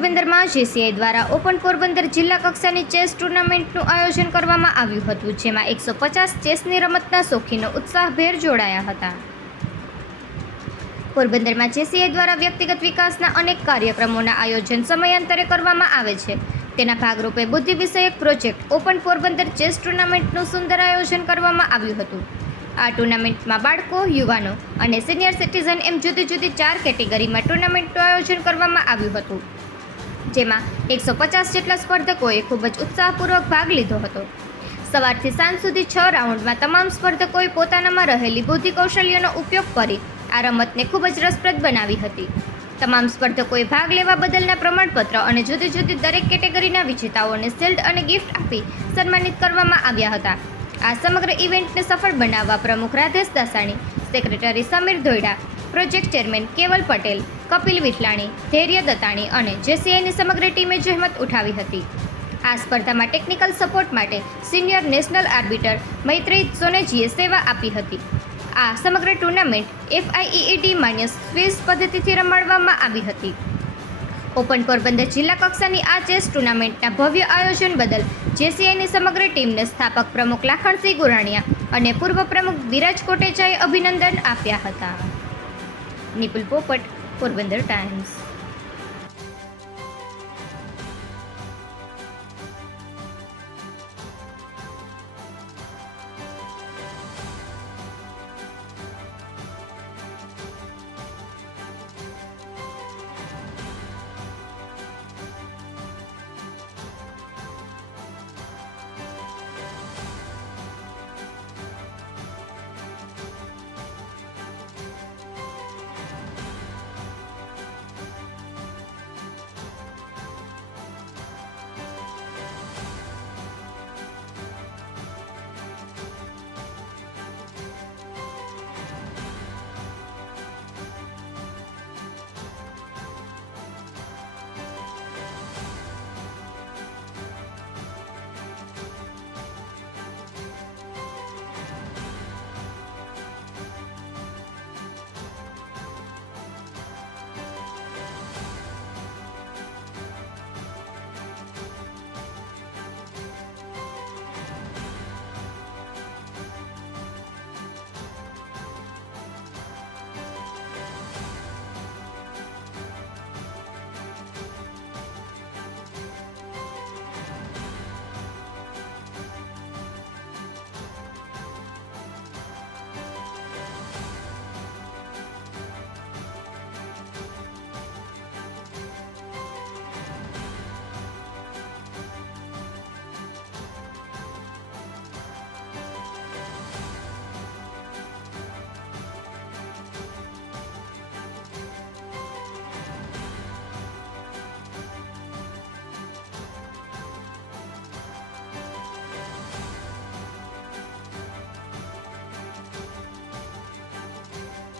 પોરબંદરમાં જેસીઆઈ દ્વારા ઓપન પોરબંદર જિલ્લા કક્ષાની ચેસ ટુર્નામેન્ટનું આયોજન કરવામાં આવ્યું હતું, જેમાં એકસો પચાસ ચેસની રમતના શોખીનો ઉત્સાહભેર જોડાયા હતા. પોરબંદરમાં જેસીઆઈ દ્વારા વ્યક્તિગત વિકાસના અનેક કાર્યક્રમોના આયોજન સમયાંતરે કરવામાં આવે છે. તેના ભાગરૂપે બુદ્ધિ વિષયક પ્રોજેક્ટ ઓપન પોરબંદર ચેસ ટુર્નામેન્ટનું સુંદર આયોજન કરવામાં આવ્યું હતું. આ ટુર્નામેન્ટમાં બાળકો, યુવાનો અને સિનિયર સિટીઝન એમ જુદી જુદી ચાર કેટેગરીમાં ટુર્નામેન્ટનું આયોજન કરવામાં આવ્યું હતું. જેમાં એકસો પચાસ જેટલા સ્પર્ધકોએ ખૂબ જ ઉત્સાહપૂર્વક ભાગ લીધો હતો. સવારથી સાંજ સુધી છ રાઉન્ડમાં તમામ સ્પર્ધકોએ પોતાનામાં રહેલી બુદ્ધિ કૌશલ્યનો ઉપયોગ કરી આ રમતને ખૂબ જ રસપ્રદ બનાવી હતી. તમામ સ્પર્ધકોએ ભાગ લેવા બદલના પ્રમાણપત્ર અને જુદી જુદી દરેક કેટેગરીના વિજેતાઓને શિલ્ડ અને ગિફ્ટ આપી સન્માનિત કરવામાં આવ્યા હતા. આ સમગ્ર ઇવેન્ટને સફળ બનાવવા પ્રમુખ Radhesh Dasani, secretary Sameer Dhoida, project chairman Keval Patel Kapil Vithlani, ધૈર્ય દત્તાણી અને જેસીઆઈની સમગ્ર ટીમે જહેમત ઉઠાવી હતી. આ સ્પર્ધામાં ટેકનિકલ સપોર્ટ માટે સિનિયર નેશનલ આર્બિટર મૈત્રી સોનેજીએ સેવા આપી હતી. આ સમગ્ર ટુર્નામેન્ટ એફઆઈઈટી માન્ય સ્વિસ પદ્ધતિથી રમાડવામાં આવી હતી. ઓપન પોરબંદર જિલ્લા કક્ષાની આ ચેસ ટુર્નામેન્ટના ભવ્ય આયોજન બદલ જેસીઆઈની સમગ્ર ટીમને સ્થાપક પ્રમુખ લાખણસિંહ ગુરાણીયા અને પૂર્વ પ્રમુખ વિરાજ કોટેચાએ અભિનંદન આપ્યા હતા. નિપુલ પોપટ પોરબંદર ટાઈમ્સ